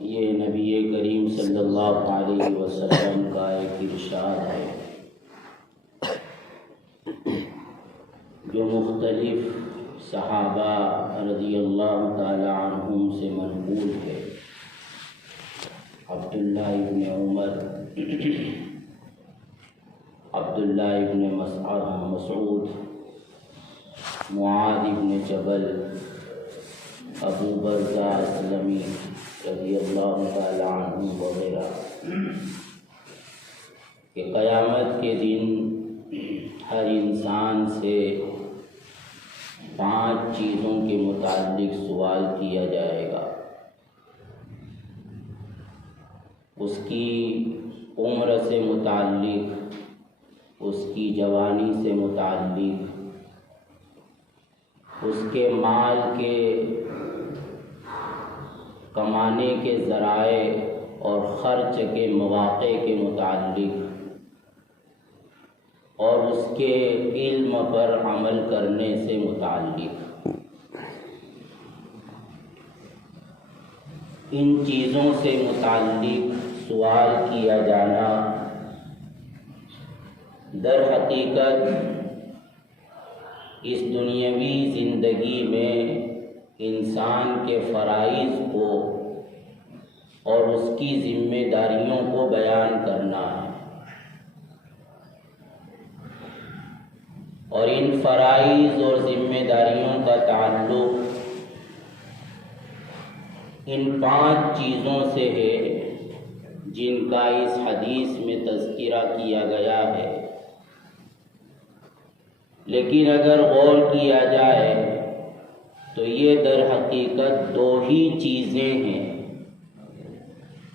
یہ نبی کریم صلی اللہ علیہ وسلم کا ایک ارشاد ہے جو مختلف صحابہ رضی اللہ تعالی عنہم سے منقول ہے۔ عبداللہ ابن عمر، عبداللہ ابن مسعود، معاذ ابن جبل، ابو برزہ اسلمی رضی اللہ تعالی عنہ وغیرہ کہ قیامت کے دن ہر انسان سے 5 چیزوں کے متعلق سوال کیا جائے گا۔ اس کی عمر سے متعلق، اس کی جوانی سے متعلق، اس کے مال کے کمانے کے ذرائع اور خرچ کے مواقع کے متعلق، اور اس کے علم پر عمل کرنے سے متعلق۔ ان چیزوں سے متعلق سوال کیا جانا در حقیقت اس دنیاوی زندگی میں انسان کے فرائض کو اور اس کی ذمہ داریوں کو بیان کرنا ہے، اور ان فرائض اور ذمہ داریوں کا تعلق ان 5 چیزوں سے ہے جن کا اس حدیث میں تذکرہ کیا گیا ہے۔ لیکن اگر غور کیا جائے تو یہ در حقیقت 2 ہی چیزیں ہیں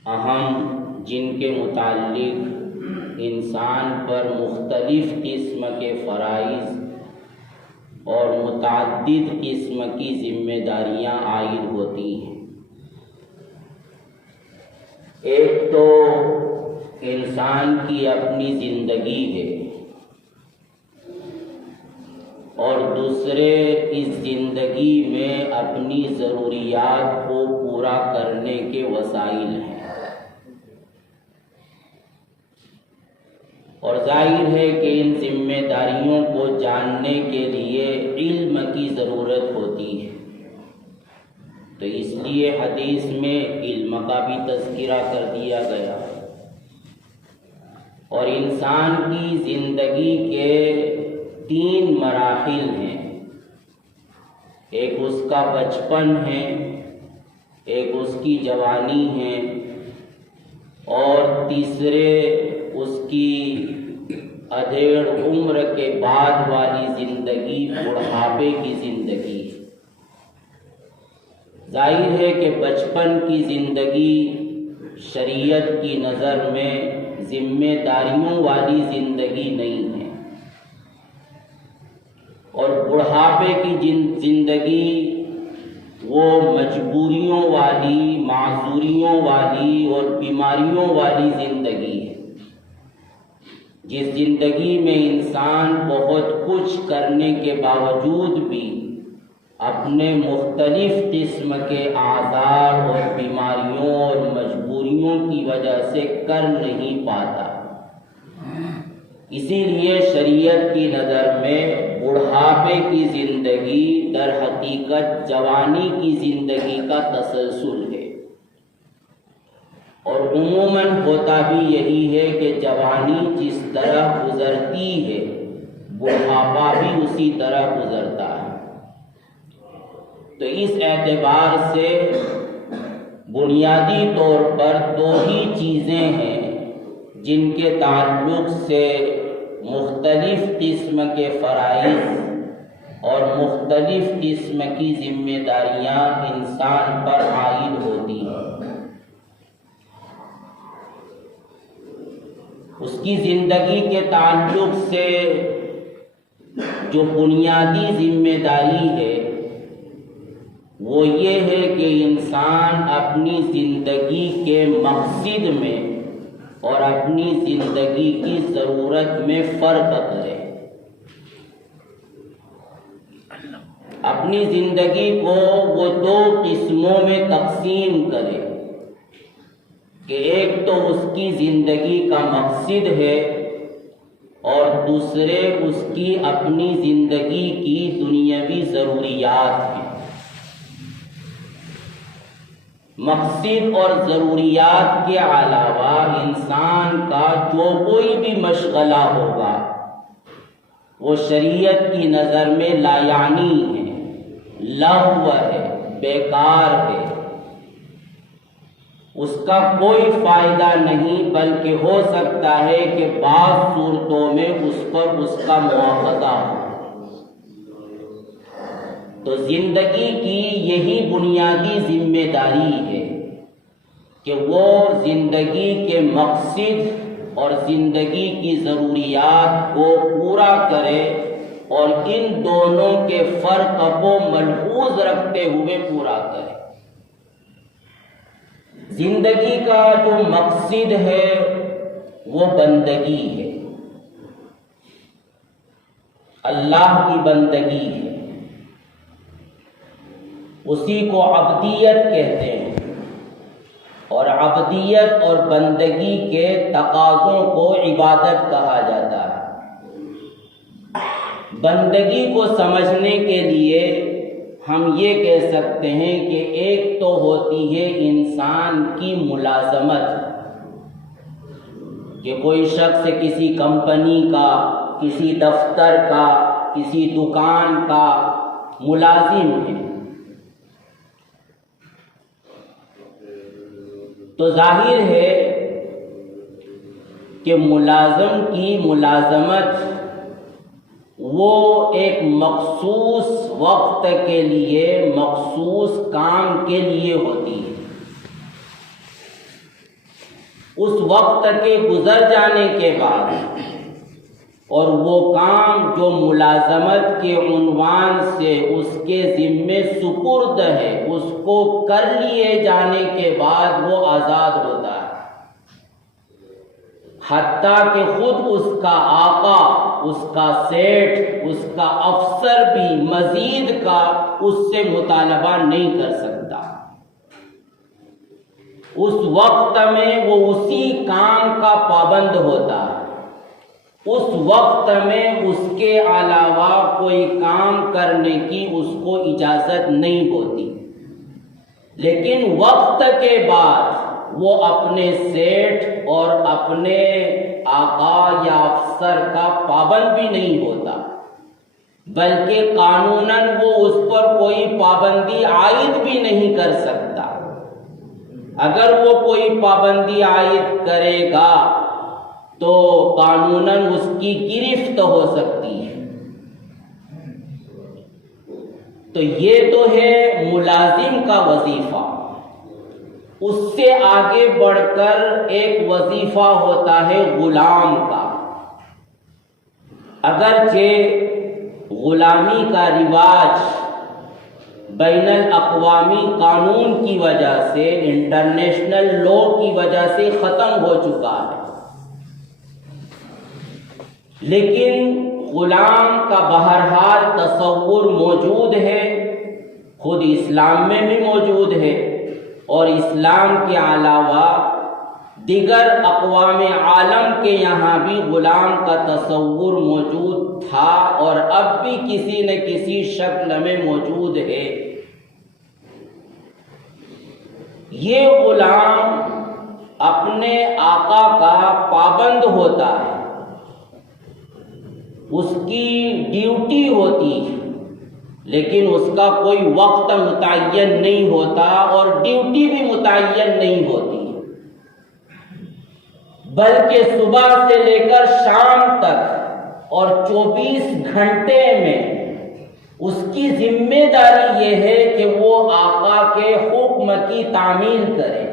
اہم، جن کے متعلق انسان پر مختلف قسم کے فرائض اور متعدد قسم کی ذمہ داریاں عائد ہوتی ہیں۔ ایک تو انسان کی اپنی زندگی ہے، اور دوسرے اس زندگی میں اپنی ضروریات کو پورا کرنے کے وسائل ہیں۔ اور ظاہر ہے کہ ان ذمہ داریوں کو جاننے کے لیے علم کی ضرورت ہوتی ہے، تو اس لیے حدیث میں علم کا بھی تذکرہ کر دیا گیا۔ اور انسان کی زندگی کے 3 مراحل ہیں، ایک اس کا بچپن ہے، ایک اس کی جوانی ہے، اور تیسرے اس کی ادھیڑ عمر کے بعد والی زندگی، بڑھاپے کی زندگی۔ ظاہر ہے کہ بچپن کی زندگی شریعت کی نظر میں ذمہ داریوں والی زندگی نہیں ہے، اور بڑھاپے کی زندگی وہ مجبوریوں والی، معذوریوں والی اور بیماریوں والی زندگی ہے، جس زندگی میں انسان بہت کچھ کرنے کے باوجود بھی اپنے مختلف قسم کے اعذار اور بیماریوں اور مجبوریوں کی وجہ سے کر نہیں پاتا۔ اسی لیے شریعت کی نظر میں بڑھاپے کی زندگی در حقیقت جوانی کی زندگی کا تسلسل ہے، اور عموماً ہوتا بھی یہی ہے کہ جوانی جس طرح گزرتی ہے بڑھاپا بھی اسی طرح گزرتا ہے۔ تو اس اعتبار سے بنیادی طور پر 2 ہی چیزیں ہیں جن کے تعلق سے مختلف قسم کے فرائض اور مختلف قسم کی ذمہ داریاں انسان پر عائد ہوتی ہیں۔ اس کی زندگی کے تعلق سے جو بنیادی ذمہ داری ہے وہ یہ ہے کہ انسان اپنی زندگی کے مقصد میں اور اپنی زندگی کی ضرورت میں فرق کرے، اپنی زندگی کو وہ 2 قسموں میں تقسیم کرے۔ کہ ایک تو اس کی زندگی کا مقصد ہے اور دوسرے اس کی اپنی زندگی کی دنیاوی ضروریات ہیں۔ مقصد اور ضروریات کے علاوہ انسان کا جو کوئی بھی مشغلہ ہوگا وہ شریعت کی نظر میں لا یعنی ہے، لغو ہے، بیکار ہے، اس کا کوئی فائدہ نہیں، بلکہ ہو سکتا ہے کہ بعض صورتوں میں اس پر اس کا مواخذہ ہو۔ تو زندگی کی یہی بنیادی ذمہ داری ہے کہ وہ زندگی کے مقصد اور زندگی کی ضروریات کو پورا کرے اور ان دونوں کے فرق کو ملحوظ رکھتے ہوئے پورا کرے۔ زندگی کا جو مقصد ہے وہ بندگی ہے، اللہ کی بندگی ہے، اسی کو عبدیت کہتے ہیں، اور عبدیت اور بندگی کے تقاضوں کو عبادت کہا جاتا ہے۔ بندگی کو سمجھنے کے لیے ہم یہ کہہ سکتے ہیں کہ ایک تو ہوتی ہے انسان کی ملازمت، کہ کوئی شخص کسی کمپنی کا، کسی دفتر کا، کسی دکان کا ملازم ہے، تو ظاہر ہے کہ ملازم کی ملازمت وہ ایک مخصوص وقت کے لیے، مخصوص کام کے لیے ہوتی ہے۔ اس وقت کے گزر جانے کے بعد اور وہ کام جو ملازمت کے عنوان سے اس کے ذمے سپرد ہے، اس کو کر لیے جانے کے بعد وہ آزاد ہوتا ہے، حتیٰ کہ خود اس کا آقا، اس کا سیٹھ، اس کا افسر بھی مزید کا اس سے مطالبہ نہیں کر سکتا۔ اس وقت میں وہ اسی کام کا پابند ہوتا ہے، اس وقت میں اس کے علاوہ کوئی کام کرنے کی اس کو اجازت نہیں ہوتی۔ لیکن وقت کے بعد وہ اپنے سیٹھ اور اپنے آقا یا افسر کا پابند بھی نہیں ہوتا، بلکہ قانوناً وہ اس پر کوئی پابندی عائد بھی نہیں کر سکتا۔ اگر وہ کوئی پابندی عائد کرے گا تو قانوناً اس کی گرفت ہو سکتی ہے۔ تو یہ تو ہے ملازم کا وظیفہ۔ اس سے آگے بڑھ کر ایک وظیفہ ہوتا ہے غلام کا۔ اگرچہ غلامی کا رواج بین الاقوامی قانون کی وجہ سے، انٹرنیشنل لا کی وجہ سے ختم ہو چکا ہے، لیکن غلام کا بہرحال تصور موجود ہے، خود اسلام میں بھی موجود ہے، اور اسلام کے علاوہ دیگر اقوام عالم کے یہاں بھی غلام کا تصور موجود تھا اور اب بھی کسی نہ کسی شکل میں موجود ہے۔ یہ غلام اپنے آقا کا پابند ہوتا ہے، اس کی ڈیوٹی ہوتی ہے، لیکن اس کا کوئی وقت متعین نہیں ہوتا اور ڈیوٹی بھی متعین نہیں ہوتی، بلکہ صبح سے لے کر شام تک اور 24 گھنٹے میں اس کی ذمہ داری یہ ہے کہ وہ آقا کے حکم کی تعمیل کرے۔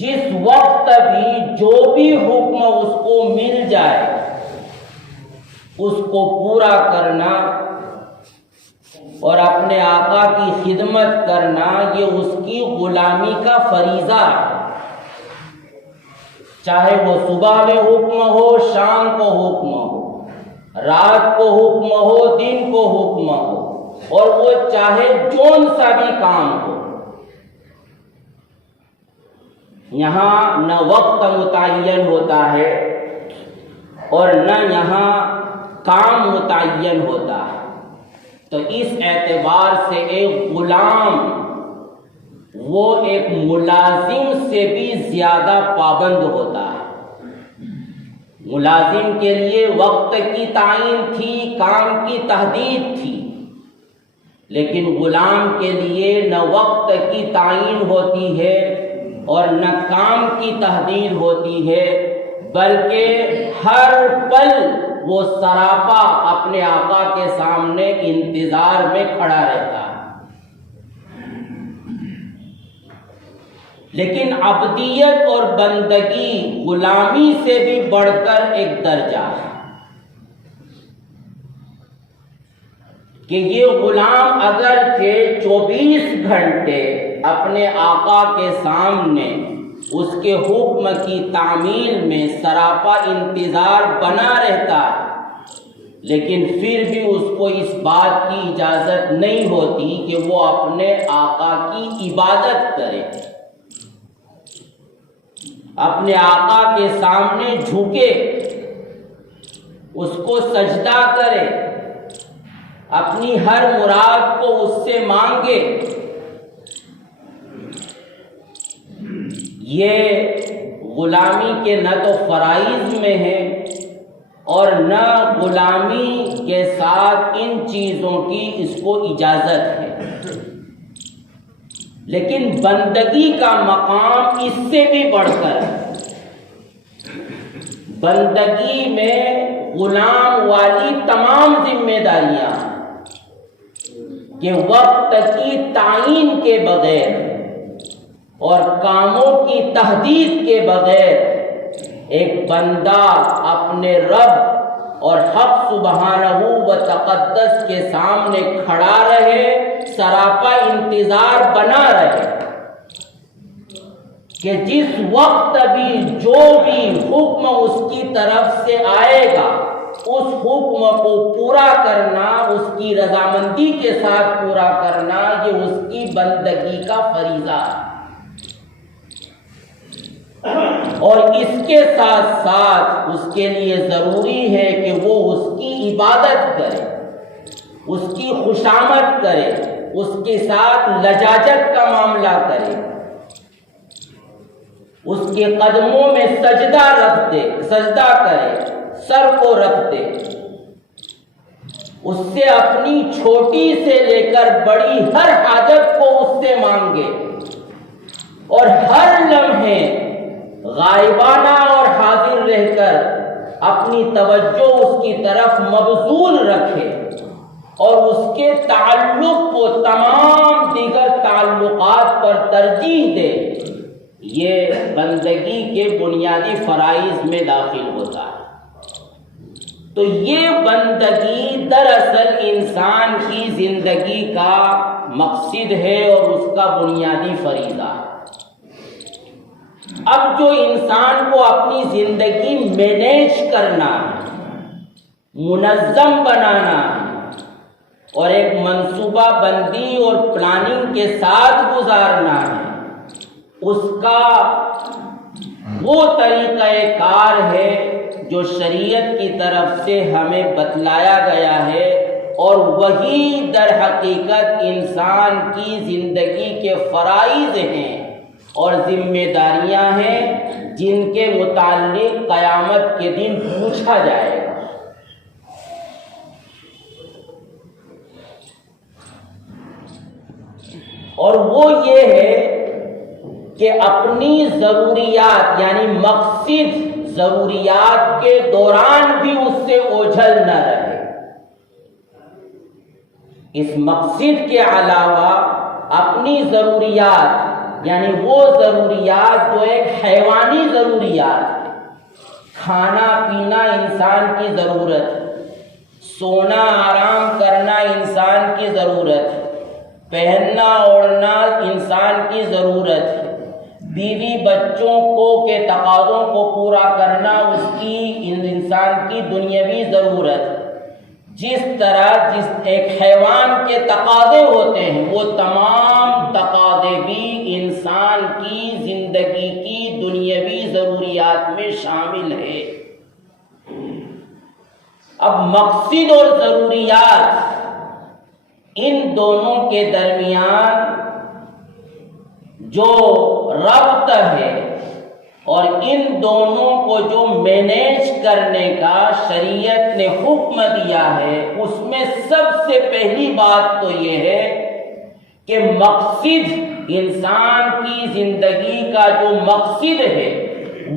جس وقت بھی جو بھی حکم اس کو مل جائے اس کو پورا کرنا اور اپنے آقا کی خدمت کرنا، یہ اس کی غلامی کا فریضہ ہے۔ چاہے وہ صبح میں حکم ہو، شام کو حکم ہو، رات کو حکم ہو، دن کو حکم ہو، اور وہ چاہے جون سا بھی کام ہو۔ یہاں نہ وقت متعین ہوتا ہے اور نہ یہاں کام متعین ہوتا ہے، تو اس اعتبار سے ایک غلام وہ ایک ملازم سے بھی زیادہ پابند ہوتا ہے۔ ملازم کے لیے وقت کی تعین تھی، کام کی تحدید تھی، لیکن غلام کے لیے نہ وقت کی تعین ہوتی ہے اور نہ کام کی تحدید ہوتی ہے، بلکہ ہر پل وہ سراپا اپنے آقا کے سامنے انتظار میں کھڑا رہتا ہے۔ لیکن عبدیت اور بندگی غلامی سے بھی بڑھ کر ایک درجہ ہے کہ یہ غلام اگرچہ 24 گھنٹے اپنے آقا کے سامنے اس کے حکم کی تعمیل میں سراپا انتظار بنا رہتا ہے، لیکن پھر بھی اس کو اس بات کی اجازت نہیں ہوتی کہ وہ اپنے آقا کی عبادت کرے، اپنے آقا کے سامنے جھکے، اس کو سجدہ کرے، اپنی ہر مراد کو اس سے مانگے۔ یہ غلامی کے نہ تو فرائض میں ہے اور نہ غلامی کے ساتھ ان چیزوں کی اس کو اجازت ہے، لیکن بندگی کا مقام اس سے بھی بڑھ کر ہے۔ بندگی میں غلام والی تمام ذمہ داریاں کہ وقت کی تعین کے بغیر اور کاموں کی تحدید کے بغیر ایک بندہ اپنے رب اور حق سبحانہ و تقدس کے سامنے کھڑا رہے، سراپا انتظار بنا رہے کہ جس وقت بھی جو بھی حکم اس کی طرف سے آئے گا اس حکم کو پورا کرنا، اس کی رضامندی کے ساتھ پورا کرنا، یہ اس کی بندگی کا فریضہ ہے۔ اور اس کے ساتھ ساتھ اس کے لیے ضروری ہے کہ وہ اس کی عبادت کرے، اس کی خوشامد کرے، اس کے ساتھ لجاجت کا معاملہ کرے، اس کے قدموں میں سجدہ کرے، سر کو رکھ دے، اس سے اپنی چھوٹی سے لے کر بڑی ہر حاجت کو اس سے مانگے، اور ہر لمحے غائبانہ اور حاضر رہ کر اپنی توجہ اس کی طرف مبذول رکھے اور اس کے تعلق کو تمام دیگر تعلقات پر ترجیح دے، یہ بندگی کے بنیادی فرائض میں داخل ہوتا ہے۔ تو یہ بندگی دراصل انسان کی زندگی کا مقصد ہے اور اس کا بنیادی فریضہ ہے۔ اب جو انسان کو اپنی زندگی مینیج کرنا ہے، منظم بنانا ہے اور ایک منصوبہ بندی اور پلاننگ کے ساتھ گزارنا ہے، اس کا وہ طریقہ کار ہے جو شریعت کی طرف سے ہمیں بتلایا گیا ہے، اور وہی در حقیقت انسان کی زندگی کے فرائض ہیں اور ذمہ داریاں ہیں جن کے متعلق قیامت کے دن پوچھا جائے گا۔ اور وہ یہ ہے کہ اپنی ضروریات یعنی مقصد ضروریات کے دوران بھی اس سے اوجھل نہ رہے، اس مقصد کے علاوہ اپنی ضروریات یعنی وہ ضروریات جو ایک حیوانی ضروریات ہے، کھانا پینا انسان کی ضرورت ہے، سونا آرام کرنا انسان کی ضرورت ہے، پہننا اوڑھنا انسان کی ضرورت ہے، بیوی بچوں کے تقاضوں کو پورا کرنا اس کی انسان کی دنیاوی ضرورت ہے، جس طرح ایک حیوان کے تقاضے ہوتے ہیں، وہ تمام تقاضے بھی انسان کی زندگی کی دنیاوی ضروریات میں شامل ہے۔ اب مقصد اور ضروریات، ان دونوں کے درمیان جو ربط ہے اور ان دونوں کو جو مینیج کرنے کا شریعت نے حکم دیا ہے، اس میں سب سے پہلی بات تو یہ ہے کہ مقصد، انسان کی زندگی کا جو مقصد ہے،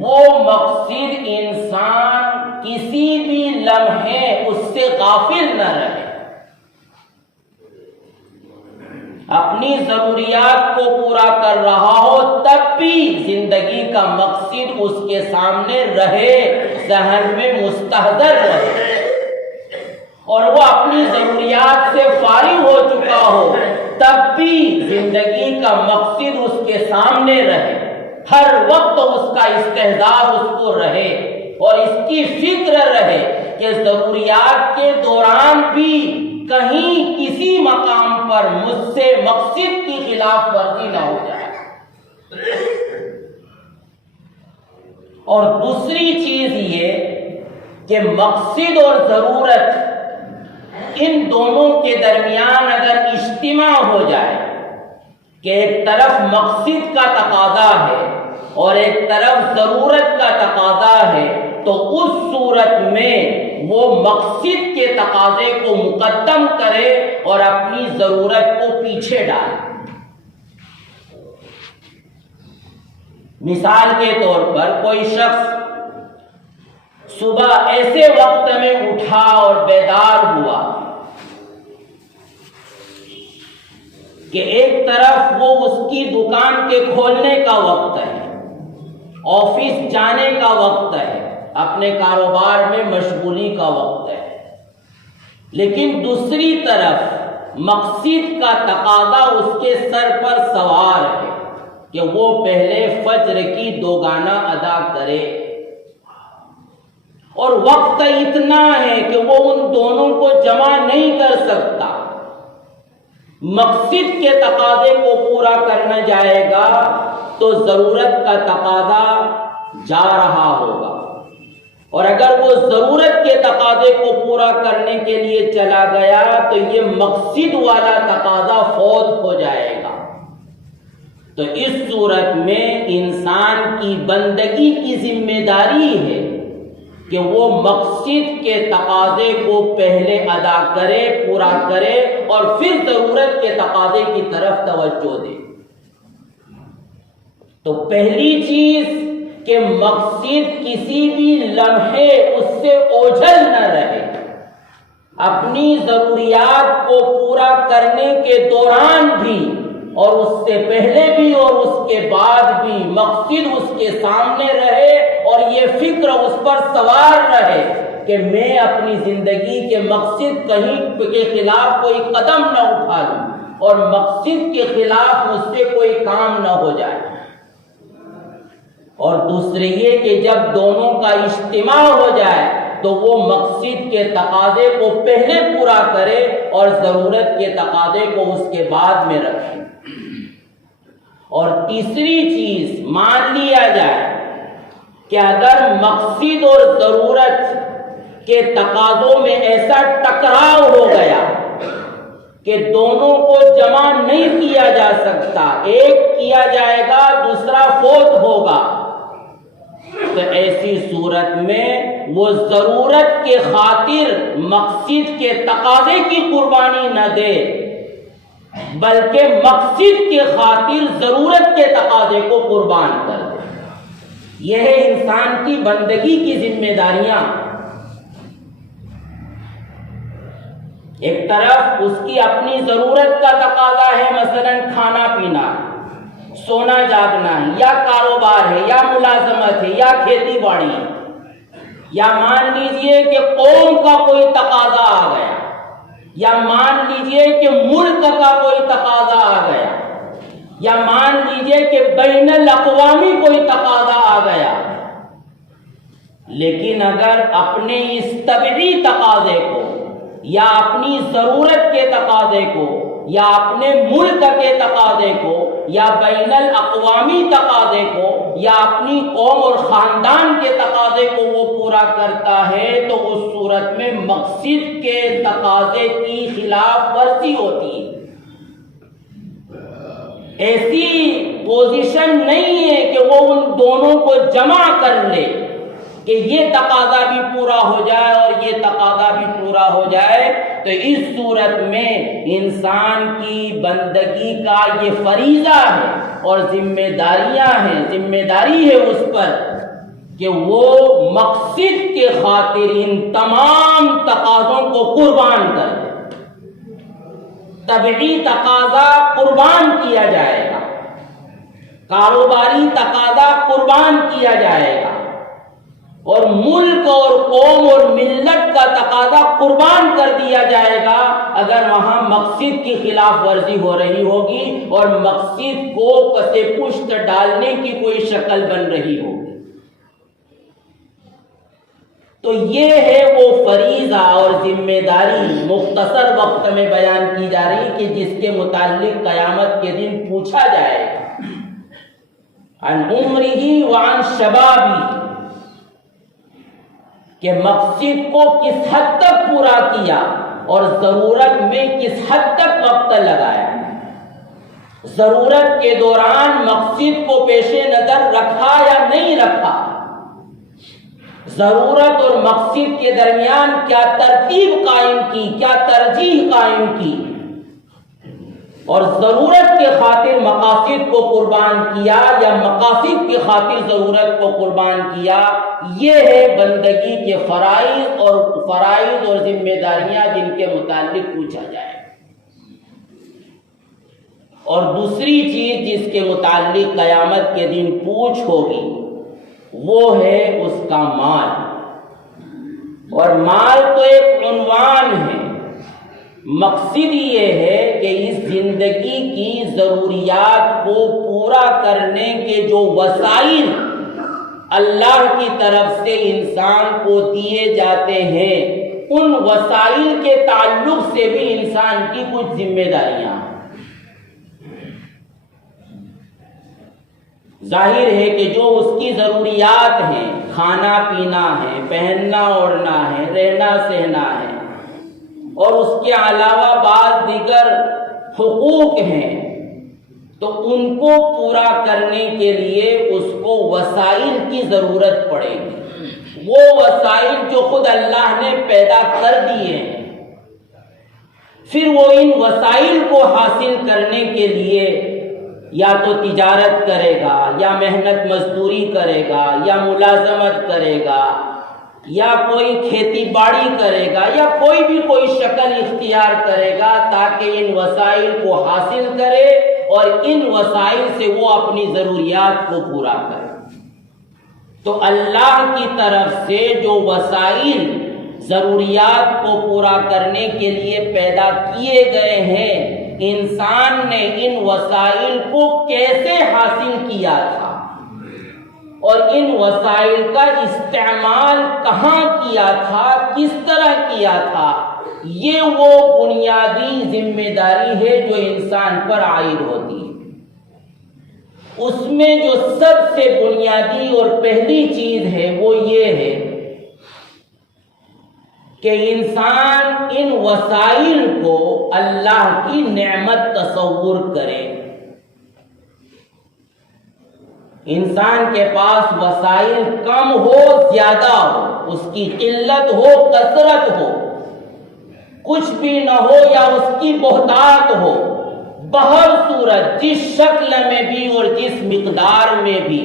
وہ مقصد انسان کسی بھی لمحے اس سے غافل نہ رہے، اپنی ضروریات کو پورا کر رہا ہو تب بھی زندگی کا مقصد اس کے سامنے رہے، ذہن میں مستحضر رہے، اور وہ اپنی ضروریات سے فارغ ہو چکا ہو تب بھی زندگی کا مقصد اس کے سامنے رہے، ہر وقت اس کا استحضار اس کو رہے اور اس کی فکر رہے کہ ضروریات کے دوران بھی کہیں کسی مقام پر مجھ سے مقصد کی خلاف ورزی نہ ہو جائے۔ اور دوسری چیز یہ کہ مقصد اور ضرورت، ان دونوں کے درمیان اگر اجتماع ہو جائے کہ ایک طرف مقصد کا تقاضا ہے اور ایک طرف ضرورت کا تقاضا ہے، تو اس صورت میں وہ مقصد کے تقاضے کو مقدم کرے اور اپنی ضرورت کو پیچھے ڈالے۔ مثال کے طور پر کوئی شخص صبح ایسے وقت میں اٹھا اور بیدار ہوا کہ ایک طرف وہ اس کی دکان کے کھولنے کا وقت ہے، آفس جانے کا وقت ہے، اپنے کاروبار میں مشغولی کا وقت ہے، لیکن دوسری طرف مقصد کا تقاضا اس کے سر پر سوار ہے کہ وہ پہلے فجر کی 2 گانا ادا کرے، اور وقت اتنا ہے کہ وہ ان دونوں کو جمع نہیں کر سکتا۔ مقصد کے تقاضے کو پورا کرنا جائے گا تو ضرورت کا تقاضا جا رہا ہوگا، اور اگر وہ ضرورت کے تقاضے کو پورا کرنے کے لیے چلا گیا تو یہ مقصد والا تقاضا فوت ہو جائے گا۔ تو اس صورت میں انسان کی بندگی کی ذمہ داری ہے کہ وہ مقصد کے تقاضے کو پہلے ادا کرے، پورا کرے، اور پھر ضرورت کے تقاضے کی طرف توجہ دے۔ تو پہلی چیز کہ مقصد کسی بھی لمحے اس سے اوجھل نہ رہے، اپنی ضروریات کو پورا کرنے کے دوران بھی اور اس سے پہلے بھی اور اس کے بعد بھی مقصد اس کے سامنے رہے، اور یہ فکر اس پر سوار رہے کہ میں اپنی زندگی کے مقصد کہیں کے خلاف کوئی قدم نہ اٹھا لوں اور مقصد کے خلاف مجھ سے کوئی کام نہ ہو جائے۔ اور دوسرے یہ کہ جب دونوں کا اجتماع ہو جائے تو وہ مقصد کے تقاضے کو پہلے پورا کرے اور ضرورت کے تقاضے کو اس کے بعد میں رکھے۔ اور تیسری چیز مان لیا جائے کہ اگر مقصد اور ضرورت کے تقاضوں میں ایسا ٹکراؤ ہو گیا کہ دونوں کو جمع نہیں کیا جا سکتا، ایک کیا جائے گا دوسرا فوت ہوگا، تو ایسی صورت میں وہ ضرورت کے خاطر مقصد کے تقاضے کی قربانی نہ دے، بلکہ مقصد کے خاطر ضرورت کے تقاضے کو قربان کر دے۔ یہ ہے انسان کی بندگی کی ذمہ داریاں۔ ایک طرف اس کی اپنی ضرورت کا تقاضا ہے، مثلا کھانا پینا، سونا جاگنا ہے، یا کاروبار ہے، یا ملازمت ہے، یا کھیتی باڑی ہے، یا مان لیجئے کہ قوم کا کوئی تقاضا آ گیا، یا مان لیجئے کہ ملک کا کوئی تقاضا آ گیا، یا مان لیجئے کہ بین الاقوامی کوئی تقاضا آ گیا۔ لیکن اگر اپنے اس طبعی تقاضے کو یا اپنی ضرورت کے تقاضے کو یا اپنے ملک کے تقاضے کو یا بین الاقوامی تقاضے کو یا اپنی قوم اور خاندان کے تقاضے کو وہ پورا کرتا ہے تو اس صورت میں مقصد کے تقاضے کی خلاف ورزی ہوتی ہے۔ ایسی پوزیشن نہیں ہے کہ وہ ان دونوں کو جمع کر لے کہ یہ تقاضا بھی پورا ہو جائے اور یہ تقاضا بھی پورا ہو جائے، تو اس صورت میں انسان کی بندگی کا یہ فریضہ ہے اور ذمہ داریاں ہیں، ذمہ داری ہے اس پر کہ وہ مقصد کے خاطر ان تمام تقاضوں کو قربان کر دے۔ طبعی تقاضا قربان کیا جائے گا، کاروباری تقاضا قربان کیا جائے گا، اور ملک اور قوم اور ملت کا تقاضا قربان کر دیا جائے گا اگر وہاں مقصد کی خلاف ورزی ہو رہی ہوگی اور مقصد کو پس پشت ڈالنے کی کوئی شکل بن رہی ہوگی۔ تو یہ ہے وہ فریضہ اور ذمہ داری مختصر وقت میں بیان کی جا رہی کہ جس کے متعلق قیامت کے دن پوچھا جائے گا عن عمرہ وعن شبابہ، کہ مقصد کو کس حد تک پورا کیا اور ضرورت میں کس حد تک وقت لگایا، ضرورت کے دوران مقصد کو پیش نظر رکھا یا نہیں رکھا، ضرورت اور مقصد کے درمیان کیا ترتیب قائم کی، کیا ترجیح قائم کی، اور ضرورت کے خاطر مقاصد کو قربان کیا یا مقاصد کی خاطر ضرورت کو قربان کیا۔ یہ ہے بندگی کے فرائض اور ذمہ داریاں جن کے متعلق پوچھا جائے۔ اور دوسری چیز جس کے متعلق قیامت کے دن پوچھ ہوگی وہ ہے اس کا مال، اور مال تو ایک عنوان ہے، مقصد یہ ہے کہ اس زندگی کی ضروریات کو پورا کرنے کے جو وسائل اللہ کی طرف سے انسان کو دیے جاتے ہیں ان وسائل کے تعلق سے بھی انسان کی کچھ ذمہ داریاں ہیں۔ ظاہر ہے کہ جو اس کی ضروریات ہیں، کھانا پینا ہے، پہننا اوڑھنا ہے، رہنا سہنا ہے، اور اس کے علاوہ بعض دیگر حقوق ہیں، تو ان کو پورا کرنے کے لیے اس کو وسائل کی ضرورت پڑے گی۔ وہ وسائل جو خود اللہ نے پیدا کر دیے ہیں، پھر وہ ان وسائل کو حاصل کرنے کے لیے یا تو تجارت کرے گا یا محنت مزدوری کرے گا یا ملازمت کرے گا یا کوئی کھیتی باڑی کرے گا یا کوئی شکل اختیار کرے گا تاکہ ان وسائل کو حاصل کرے اور ان وسائل سے وہ اپنی ضروریات کو پورا کرے۔ تو اللہ کی طرف سے جو وسائل ضروریات کو پورا کرنے کے لیے پیدا کیے گئے ہیں، انسان نے ان وسائل کو کیسے حاصل کیا تھا اور ان وسائل کا استعمال کہاں کیا تھا، کس طرح کیا تھا، یہ وہ بنیادی ذمہ داری ہے جو انسان پر عائد ہوتی ہے۔ اس میں جو سب سے بنیادی اور پہلی چیز ہے وہ یہ ہے کہ انسان ان وسائل کو اللہ کی نعمت تصور کرے۔ انسان کے پاس وسائل کم ہو زیادہ ہو، اس کی قلت ہو کثرت ہو، کچھ بھی نہ ہو یا اس کی بہتات ہو، بہر صورت جس شکل میں بھی اور جس مقدار میں بھی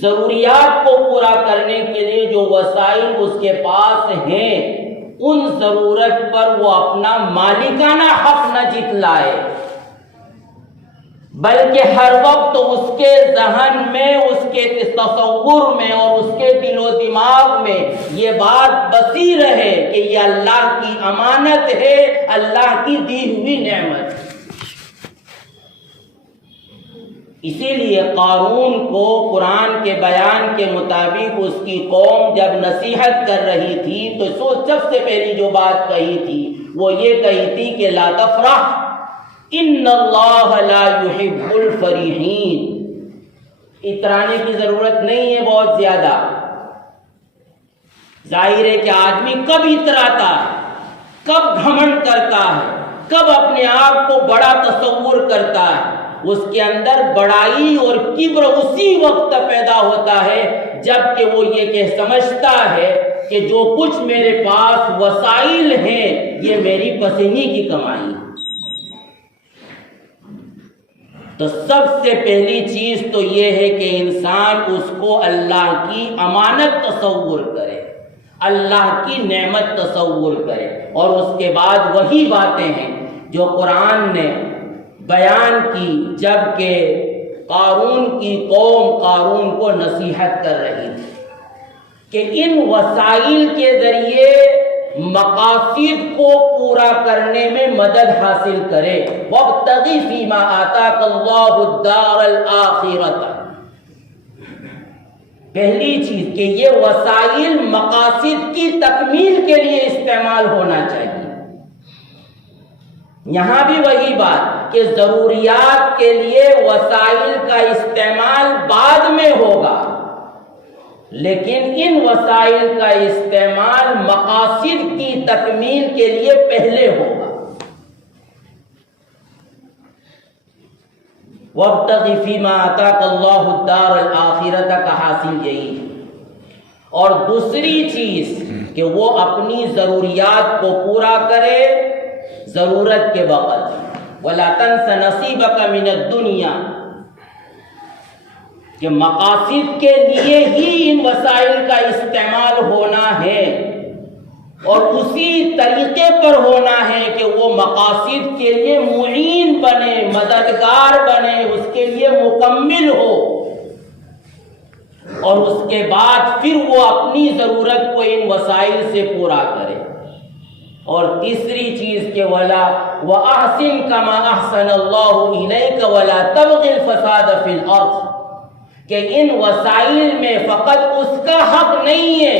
ضروریات کو پورا کرنے کے لیے جو وسائل اس کے پاس ہیں، ان ضرورت پر وہ اپنا مالکانہ حق نہ جتلائے، بلکہ ہر وقت اس کے ذہن میں، اس کے تصور میں اور اس کے دل و دماغ میں یہ بات بسی رہے کہ یہ اللہ کی امانت ہے، اللہ کی دی ہوئی نعمت ہے۔ اسی لیے قارون کو قرآن کے بیان کے مطابق اس کی قوم جب نصیحت کر رہی تھی تو سب سے پہلی جو بات کہی تھی وہ یہ کہی تھی کہ لا تفرح ان اللہ لا يحب الفریحین. اترانے کی ضرورت نہیں ہے بہت زیادہ. ظاہر ہے کہ آدمی کب اتراتا ہے، کب گھمنڈ کرتا ہے، کب اپنے آپ کو بڑا تصور کرتا ہے، اس کے اندر بڑائی اور کبر اسی وقت پیدا ہوتا ہے جب کہ وہ یہ کہ سمجھتا ہے کہ جو کچھ میرے پاس وسائل ہیں یہ میری پسینی کی کمائی ہے. تو سب سے پہلی چیز تو یہ ہے کہ انسان اس کو اللہ کی امانت تصور کرے، اللہ کی نعمت تصور کرے، اور اس کے بعد وہی باتیں ہیں جو قرآن نے بیان کی جب کہ قارون کی قوم قارون کو نصیحت کر رہی تھی کہ ان وسائل کے ذریعے مقاصد کو پورا کرنے میں مدد حاصل کرے. وَابْتَغِ فِي مَا آتَاكَ اللَّهُ الدَّارَ الْآخِرَةَ. پہلی چیز کہ یہ وسائل مقاصد کی تکمیل کے لیے استعمال ہونا چاہیے. یہاں بھی وہی بات کہ ضروریات کے لیے وسائل کا استعمال بعد میں ہوگا، لیکن ان وسائل کا استعمال مقاصد کی تکمیل کے لیے پہلے ہوگا. وَابْتَغِ فِي مَا آتَاكَ اللَّهُ الدَّارَ الْآخِرَةَ کا حاصل یہی ہے. اور دوسری چیز کہ وہ اپنی ضروریات کو پورا کرے ضرورت کے وقت. وَلَا تَنْسَ نَصِيبَكَ مِنَ الدُّنْيَا. کہ مقاصد کے لیے ہی ان وسائل کا استعمال ہونا ہے اور اسی طریقے پر ہونا ہے کہ وہ مقاصد کے لیے معین بنے، مددگار بنے، اس کے لیے مکمل ہو، اور اس کے بعد پھر وہ اپنی ضرورت کو ان وسائل سے پورا کرے. اور تیسری چیز کہ وَأَحْسِن كَمَا أَحْسَنَ اللَّهُ إِلَيْكَ وَلَا تَبْغِ الْفَسَادَ فِي الْأَرْضِ. کہ ان وسائل میں فقط اس کا حق نہیں ہے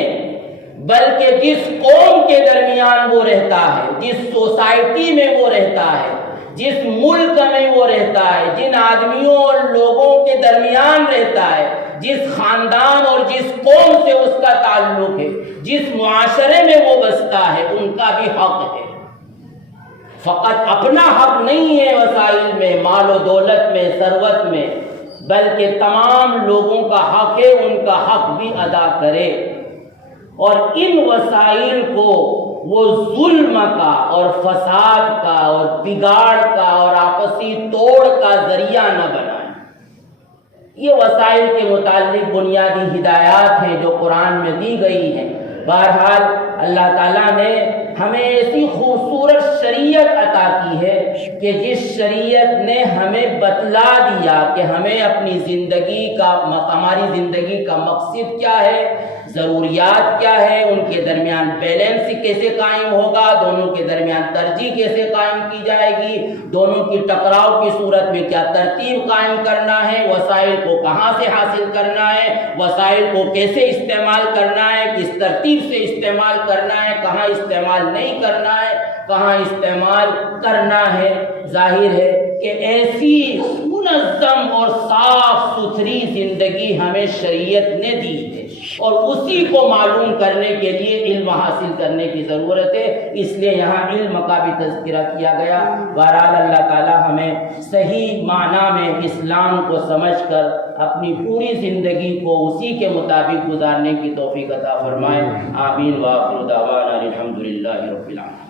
بلکہ جس قوم کے درمیان وہ رہتا ہے، جس سوسائٹی میں وہ رہتا ہے، جس ملک میں وہ رہتا ہے، جن آدمیوں اور لوگوں کے درمیان رہتا ہے، جس خاندان اور جس قوم سے اس کا تعلق ہے، جس معاشرے میں وہ بستا ہے، ان کا بھی حق ہے. فقط اپنا حق نہیں ہے وسائل میں، مال و دولت میں، ثروت میں، بلکہ تمام لوگوں کا حق ہے، ان کا حق بھی ادا کرے. اور ان وسائل کو وہ ظلم کا اور فساد کا اور بگاڑ کا اور آپسی توڑ کا ذریعہ نہ بنائیں. یہ وسائل کے متعلق بنیادی ہدایات ہیں جو قرآن میں دی گئی ہیں. بہرحال اللہ تعالیٰ نے ہمیں ایسی خوبصورت شریعت عطا کی ہے کہ جس شریعت نے ہمیں بتلا دیا کہ ہمیں اپنی زندگی کا، ہماری زندگی کا مقصد کیا ہے، ضروریات کیا ہے، ان کے درمیان بیلنس کیسے قائم ہوگا، دونوں کے درمیان ترجیح کیسے قائم کی جائے گی، دونوں کی ٹکراؤ کی صورت میں کیا ترتیب قائم کرنا ہے، وسائل کو کہاں سے حاصل کرنا ہے، وسائل کو کیسے استعمال کرنا ہے، کس ترتیب سے استعمال کرنا ہے، کہاں استعمال نہیں کرنا ہے، کہاں استعمال کرنا ہے. ظاہر ہے کہ ایسی منظم اور صاف ستھری زندگی ہمیں شریعت نے دی ہے اور اسی کو معلوم کرنے کے لیے علم حاصل کرنے کی ضرورت ہے. اس لیے یہاں علم کا بھی تذکرہ کیا گیا. بہرحال اللہ تعالی ہمیں صحیح معنی میں اسلام کو سمجھ کر اپنی پوری زندگی کو اسی کے مطابق گزارنے کی توفیق عطا فرمائے. آمین. وآخر دعوانا الحمدللہ رب العالمین.